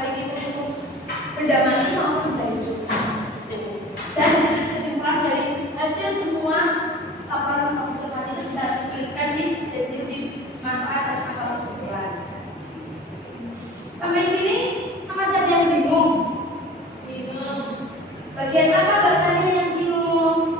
baik itu untuk benda mati maupun benda hidup. Dan ditulis kesimpulan dari hasil semua laporan observasi itu kita tuliskan di deskripsi manfaat dan atau kesimpulan. Sampai sini masih ada yang bingung? Bagian apa bahasanya yang bingung?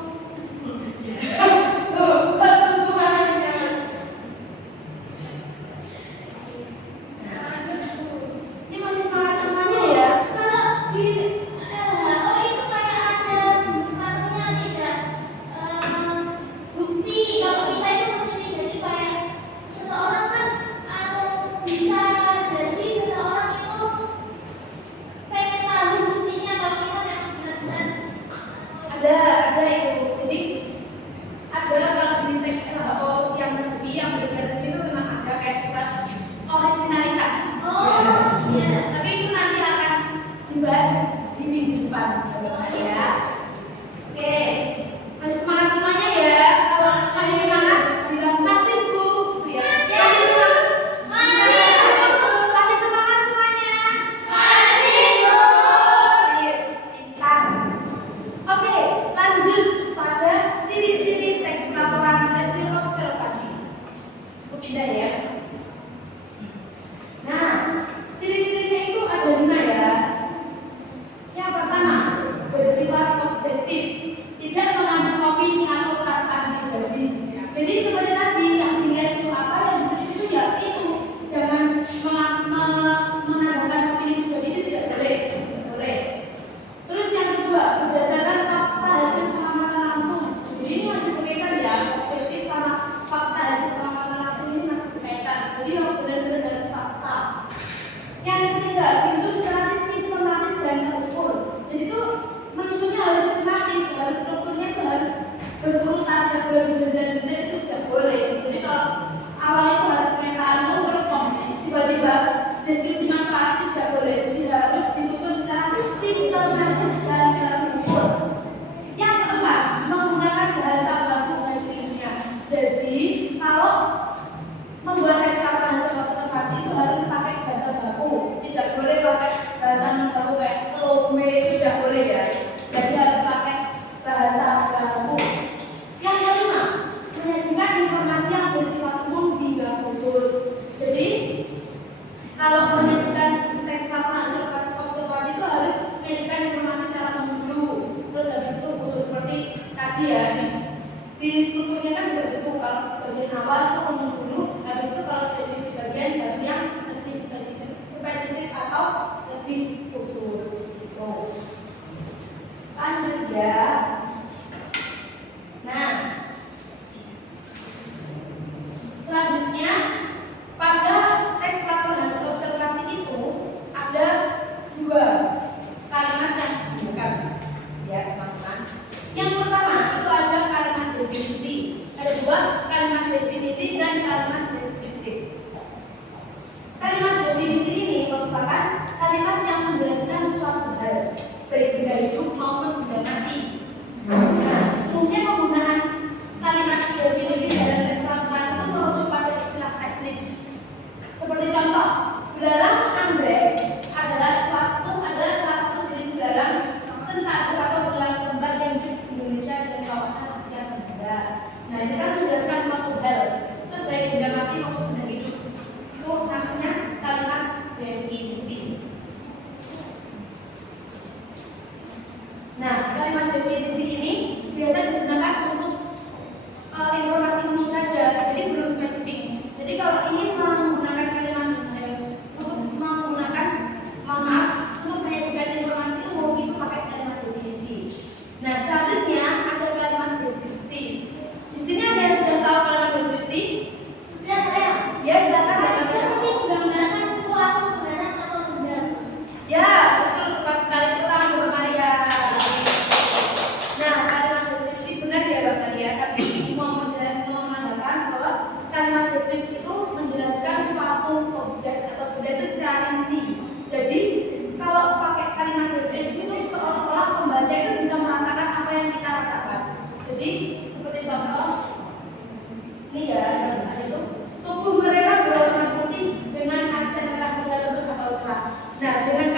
Ada itu. Jadi ada kalau di teks LHO yang resmi, yang benar-benar resmi itu memang ada kayak surat originalitas. Iya. Tapi itu nanti akan dibahas di minggu depan, ya. Oke, masih semangat semuanya ya. Kalau masih semangat, bilang masih Bu. Ya. Masih semangat. Masih Bu. Masih semangat semuanya. Masih Bu. Oke, lanjut pada ciri-ciri teks laporan hasil observasi. Pindah ya. Nah, ciri-cirinya itu ada 5 ya. Yang pertama, bersifat objektif, tidak mengandung opini atau perasaan pribadi. Jadi seperti tadi yang dilihat itu apa, yang ditulis itu ya itu. Jangan menambahkan opini pribadi, itu tidak boleh. Boleh. Terus yang kedua, berdasarkan fakta hasil pengamatan langsung. Jadi ini masih berkaitan ya, objektif sama fakta hasil pengamatan langsung ini masih berkaitan. Jadi yang benar-benar harus fakta. Yang ketiga, disusun secara sistematis dan terukur. Jadi itu menyusunnya harus sistematis, harus strukturnya itu harus berurutan, dan berbentuk-bentuk itu tidak boleh. Jadi kalau awalnya itu harus pemetaan terus tiba-tiba deskripsi manfaat itu tidak boleh. Jadi harus disusun secara sistematis dan terukur. Yang keempat, menggunakan bahasa baku dan ilmiah. Jadi kalau membuat teks laporan hasil observasi itu harus pakai bahasa baku, tidak boleh pakai bahasa non baku kayak gue itu tidak boleh ya. Jadi harus pakai bahasa baku. Yang kelima, menyajikan informasi yang bersifat umum hingga khusus. Jadi kalau menyajikan teks laporan hasil observasi itu harus menyajikan informasi secara menyeluruh. Terus habis itu khusus seperti tadi ya di strukturnya kan juga begitu. Kalau bagian awal itu umum dulu, habis itu kalau deskripsi bagian baru yang lebih spesifik atau lebih khusus gitu. Lanjut ya. Nah, selanjutnya pada teks laporan hasil observasi itu ada 2 kalimat yang digunakan ya teman-teman. Yang pertama itu ada kalimat definisi. Ada 2 kalimat definisi dan kalimat deskriptif. Kalimat definisi ini merupakan kalimat yang menjelaskan suatu hal, baik benda hidup maupun benda mati. Nah, umumnya penggunaan kalimat definisi dalam teks laporan itu merujuk pada istilah teknis. Seperti contoh, belalang anggrek adalah salah satu jenis belalang sentadu atau belalang kembar yang hidup di Indonesia dan kawasan Asia Tenggara. Nah, ini kan menjelaskan suatu hal, itu baik benda mati maupun benda hidup. Itu namanya kalimat definisi. Nah, kalimat definisi ini biasa digunakan untuk informasi umum saja, jadi belum spesifik. Jadi kalau ingin menggunakan kalimat untuk menyajikan informasi umum itu pakai kalimat definisi. Nah, selanjutnya ada kalimat deskripsi. Di sini ada yang sudah tahu kalimat deskripsi? Ya, saya. Ya, silakan. Seperti menggambarkan sesuatu, barang atau benda. Ya, betul, tepat sekali. Kurang Maria. Nah, kalimat deskripsi benar ya Bapak Maria. Tapi mau menambahkan bahwa kalimat deskripsi itu menjelaskan suatu objek atau benda itu secara rinci. Jadi kalau pakai kalimat deskripsi itu seolah-olah pembaca itu bisa merasakan apa yang kita rasakan. Jadi seperti contoh ini ya, itu tubuh mereka berwarna putih dengan aksen merah muda lembut atau cerah. Nah, dengan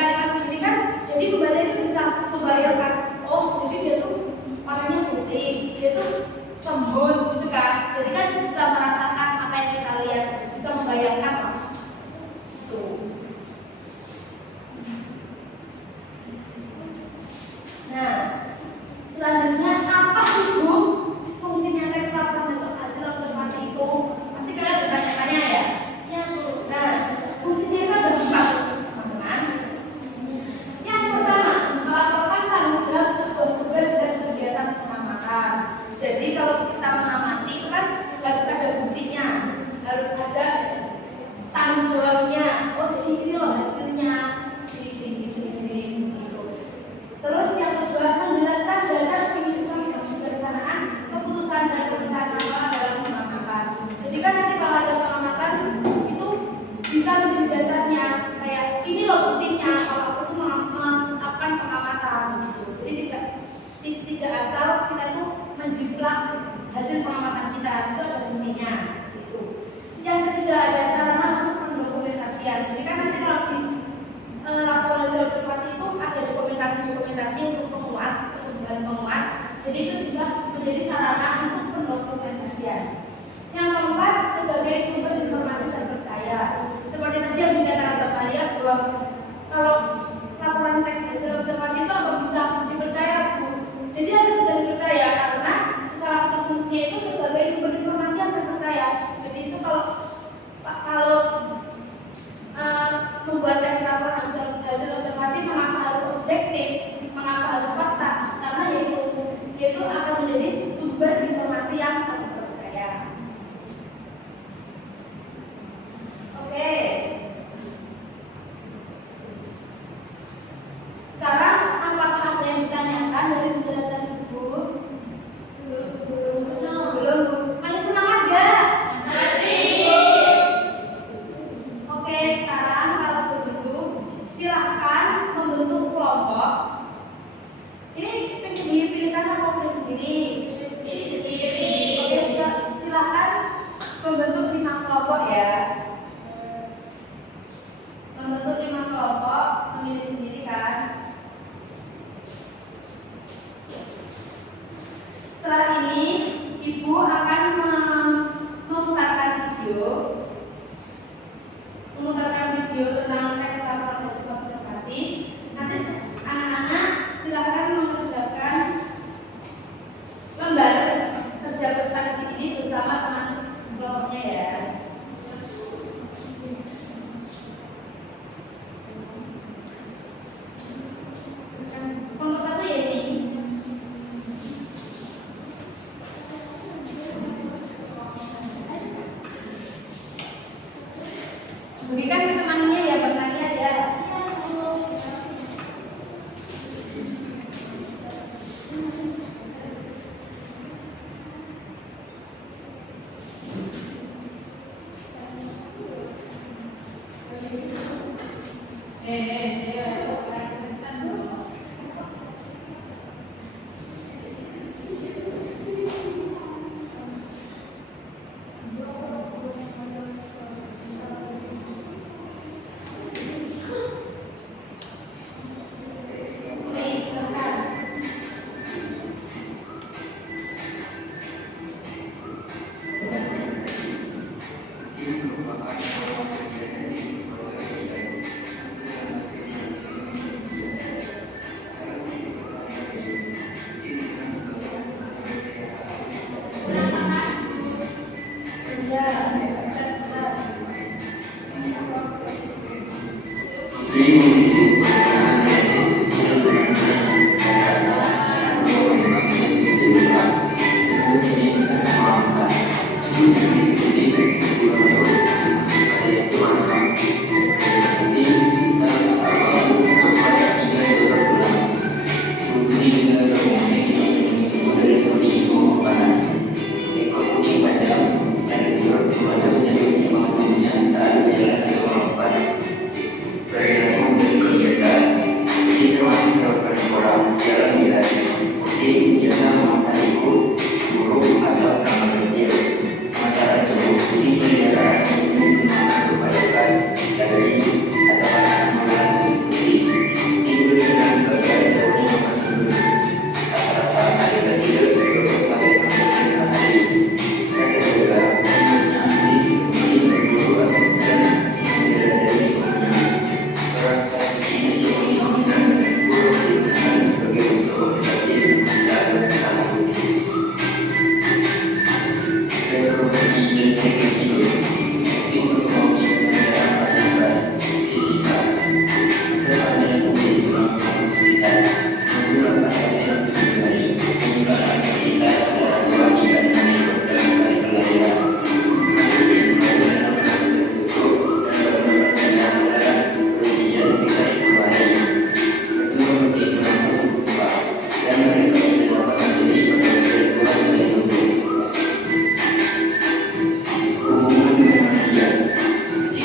tanggung jawabnya. Oh jadi ini loh hasilnya, gini seperti itu. Terus yang kedua, menjelaskan dasar penyusunan kebijaksanaan, keputusan dan pemecahan masalah dalam pengamatan. Jadi kan nanti kalau ada pengamatan itu bisa menjadi dasarnya, kayak ini loh buktinya kalau aku tuh melakukan pengamatan gitu. Jadi tidak asal kita tuh menjiplak hasil pengamatan kita, itu ada buktinya seperti itu. Yang ketiga, ada sarana untuk pendokumentasian. Jadi kan nanti kalau di laporan hasil observasi itu ada dokumentasi untuk penguat, untuk bahan penguat. Jadi itu bisa menjadi sarana untuk pendokumentasian. Yang keempat, sebagai sumber informasi terpercaya. Seperti tadi yang dikatakan Mbak Maria bahwa kalau laporan teks hasil observasi itu apa bisa dipercaya, Bu? Jadi harus bisa dipercaya karena salah satu fungsinya itu sebagai sumber informasi yang terpercaya. Jadi itu kalau membuat teks laporan hasil observasi, mengapa harus objektif, mengapa harus fakta? Karena yaitu akan menjadi sumber informasi yang terpercaya. Oke. Sekarang apakah ada yang ditanyakan dari penjelasan Ibu? Belum. Ayo semangat gak? Oke, sekarang kalau begitu silahkan membentuk kelompok. Ini pengen dipilihkan apa pilih sendiri? Oke, silahkan membentuk 5 kelompok ya. Membentuk 5 kelompok, memilih sendiri kan? Setelah ini, Ibu akan memutarkan video tentang teks laporan hasil observasi. Nanti anak-anak silakan mengerjakan lembar kerja peserta didik ini bersama teman kelompoknya ya. Kelompok 1 ya ini. Berikan ke temannya ya, bertanya ya. Dari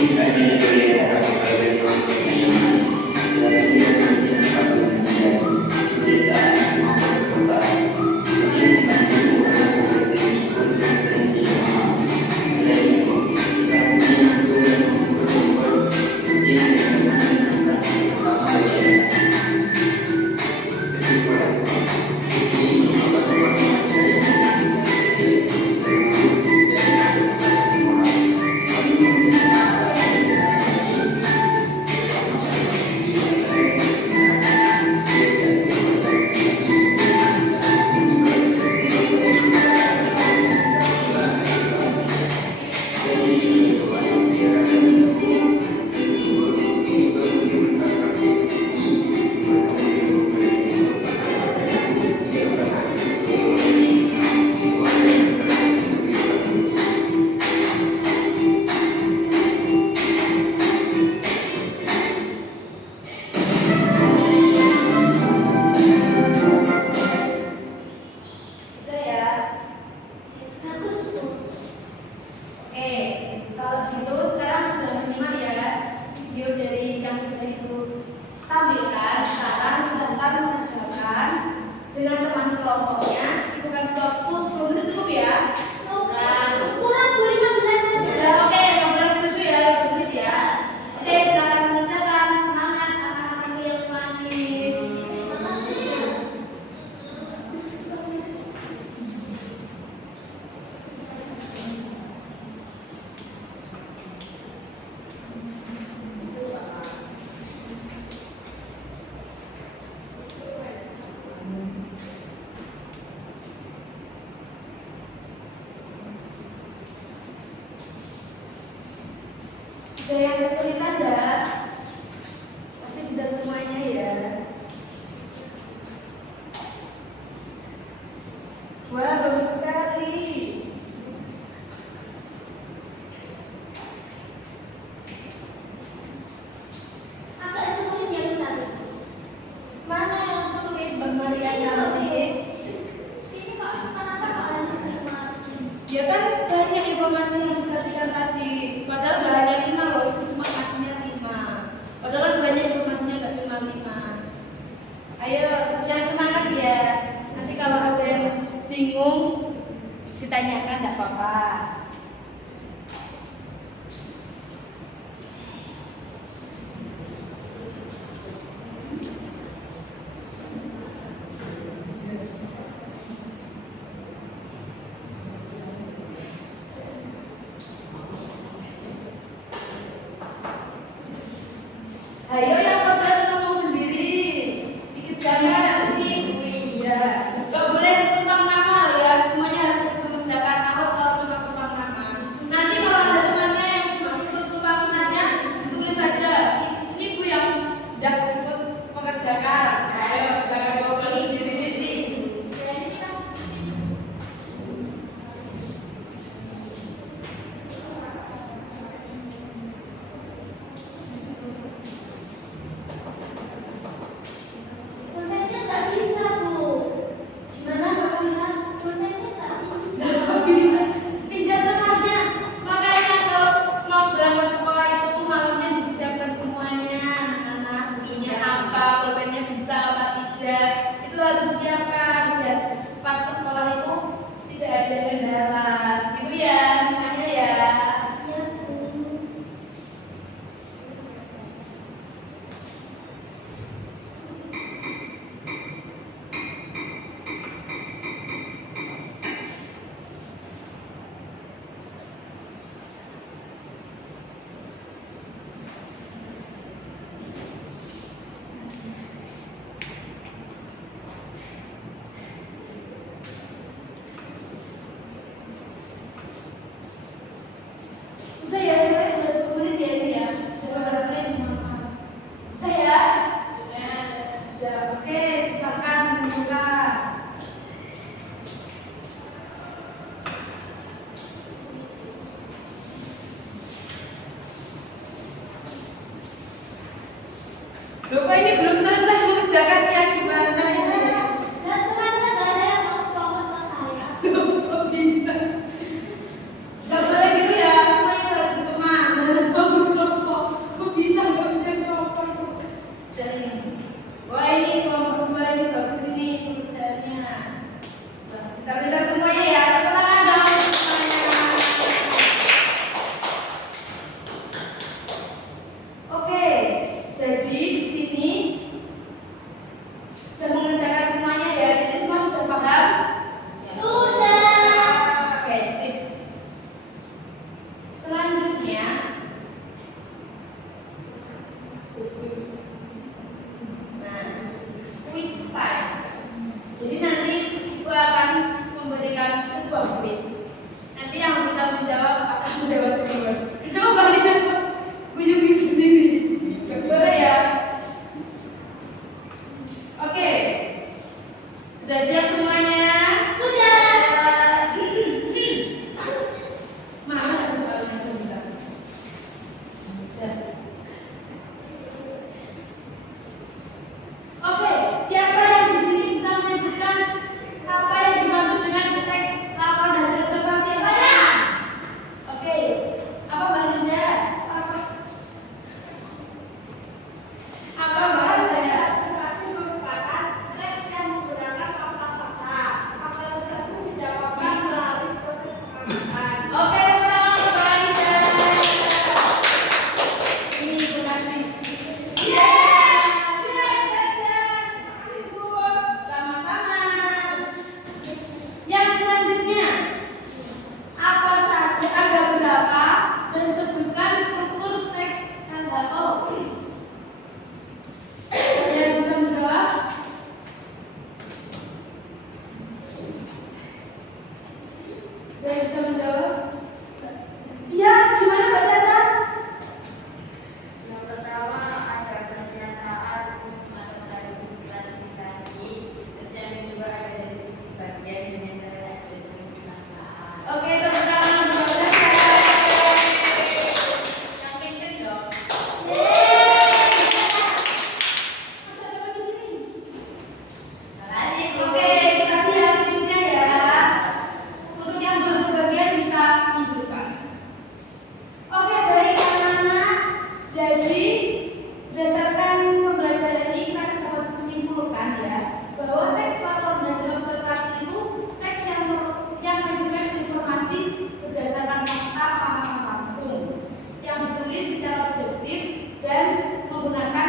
Sudah ya. Oke, kalau gitu sekarang sudah menyimak ya video dari yang sudah Ibu tampilkan. Sekarang silakan mengerjakan dengan teman kelompoknya. Ibu kasih waktu 10 menit cukup ya. Kurang 15 saja. Sudah, oke, 15 setuju ya, 15 menit ya. Oke, silakan mengerjakan. Semangat anak-anakku yang manis. Terima kasih. Ada yang kesulitan enggak? Pasti bisa semuanya ya. Wah, bagus sekali. Agak sulit ya benar. Mana yang sulit, Mbak Maria cantik? Ini kok kenapa kok harus 5? Ya kan banyak informasi yang disajikan tadi. Padahal nggak hanya 5 loh, Ibu cuma kasihnya 5. Padahal kan banyak informasinya nggak cuma 5. Ayo, yang semangat ya. Nanti kalau ada yang bingung, ditanyakan nggak apa-apa. Ayo yang mau jalan ngomong sendiri, dikejar sih. Iya, nggak boleh tumpang nama ya. Semuanya harus ikut mengerjakan. Harus kalau cuma tumpang nama. Nanti kalau ada temannya yang cuma ikut sumpah sunatnya, ditulis saja. Ini Bu yang tidak ikut mengerjakan. Ayo, jangan ngobrol di sini sih. Pulpennya nggak bisa, Bu. Gimana Mbak Mila? Pulpennya nggak bisa. Nggak bisa. Pinjam temannya. Makanya kalau mau berangkat sekolah itu malamnya disiapkan semuanya. Anak-anak bukunya apa, pulpennya bisa apa tidak. Itu harus disiapkan biar pas sekolah itu tidak ada kendala. Gitu ya, semuanya ya. Ya, Bu. Sudah ya, sudah 10 menit ya ini ya. Sudah 12 menit, maaf. Sudah ya? Sudah. Oke, silakan membuka. Loh, kok ini belum selesai mengerjakannya gimana ini? Dan teman-teman nggak ada yang mau fokus sama saya. Kok bisa? Gak boleh gitu ya, semuanya harus berteman, harus fokus Jadi berdasarkan pembelajaran ini kita dapat menyimpulkan ya bahwa teks laporan hasil observasi itu teks yang menjelaskan informasi berdasarkan fakta pengalaman langsung yang ditulis secara objektif dan menggunakan